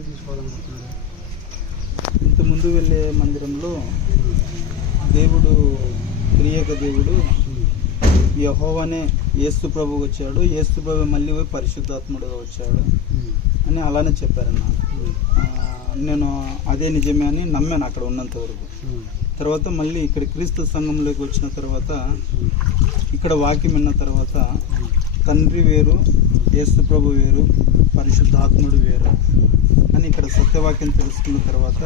ఎక్కడికి తీసుకోవాలనుకుంటున్నారు? ఇంతకుముందు వెళ్ళే మందిరంలో దేవుడు త్రియేక దేవుడు యెహోవానే యేసు ప్రభు వచ్చాడు, యేసు ప్రభు మళ్ళీ పరిశుద్ధాత్ముడుగా వచ్చాడు అని అలానే చెప్పారన్న. నేను అదే నిజమే అని నమ్మాను అక్కడ ఉన్నంత వరకు. తర్వాత మళ్ళీ ఇక్కడ క్రీస్తు సంఘంలోకి వచ్చిన తర్వాత ఇక్కడ వాక్యం విన్న తర్వాత తండ్రి వేరు, యేసు ప్రభు వేరు, పరిశుద్ధాత్ముడు వేరు అని ఇక్కడ సత్యవాక్యం తెలుసుకున్న తర్వాత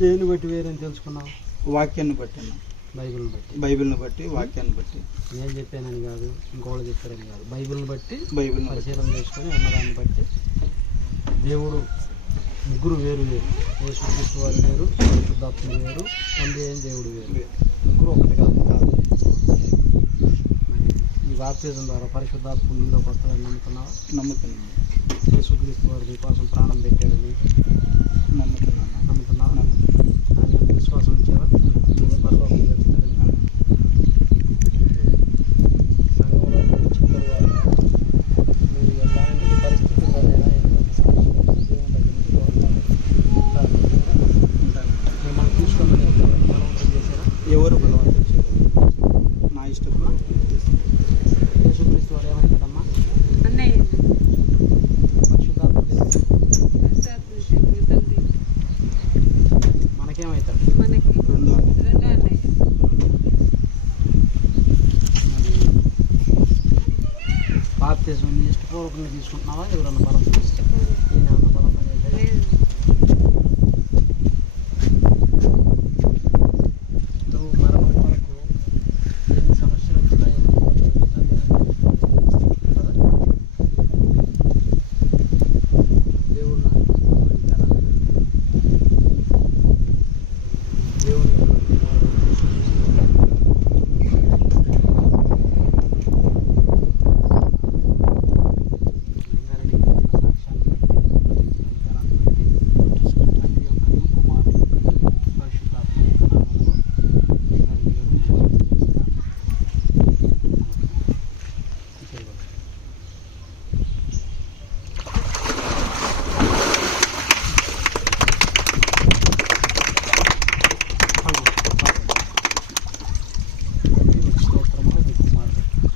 దేని బట్టి వేరని తెలుసుకున్నావు? వాక్యాన్ని బట్టి, బైబిల్ని బట్టి, వాక్యాన్ని బట్టి. నేను చెప్పానని కాదు, ఇంకోళ్ళు చెప్పారని కాదు, బైబిల్ని బట్టి బైబిల్ని పరిశీలన చేసుకొని ఉన్నదాన్ని బట్టి దేవుడు ముగ్గురు వేరు వేరు. యేసుక్రీస్తు వారు వేరు, పరిశుద్ధాత్ముడు వేరు, తండ్రి అయిన దేవుడు వేరు. ముగ్గురు ఒకటి కాదు. ఈ బాప్తిజం ద్వారా పరిశుద్ధాత్ముడు నీలో కొత్తదని నమ్ముతున్నావా? నమ్ముతున్నాను. యేసుక్రీస్తు వారు నీ కోసం ప్రాణం పెట్టాడని నమ్ముతున్నావా? ఆయన విశ్వాసం ఉంచేవా? నేను పరలోకం చేస్తాడని. సంఘంలో వచ్చిన తర్వాత మీరు ఎలాంటి పరిస్థితుల్లోనైనా ఎటువంటి సమస్యలు దేవుని దగ్గర నుంచి దూరంగా మిమ్మల్ని తీసుకోమని బలవంతం చేశారా? ఎవరు బలవంతం చేయలేదు, నా ఇష్టం. యేసుక్రీస్తు వారు ఏమంటాడమ్మా? మనకేమవుతాడు? బాప్తిజం ఇష్టపూర్వకంగా తీసుకుంటున్నావా? ఎవరన్నా బలవంతం నేనేమన్నా బలవంతం చేశాను? నువ్వు మరణం వరకు ఎన్ని సమస్యలు వచ్చినా ఎన్ని ఇబ్బందులు వచ్చినా దేవుడు దేవుని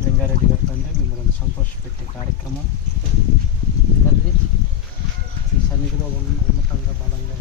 లింగారెడ్డి గారి తండ్రి మిమ్మల్ని సంతోషపెట్టే కార్యక్రమం తండ్రి ఈ సన్నిధిలో ఉన్నతంగా బలంగా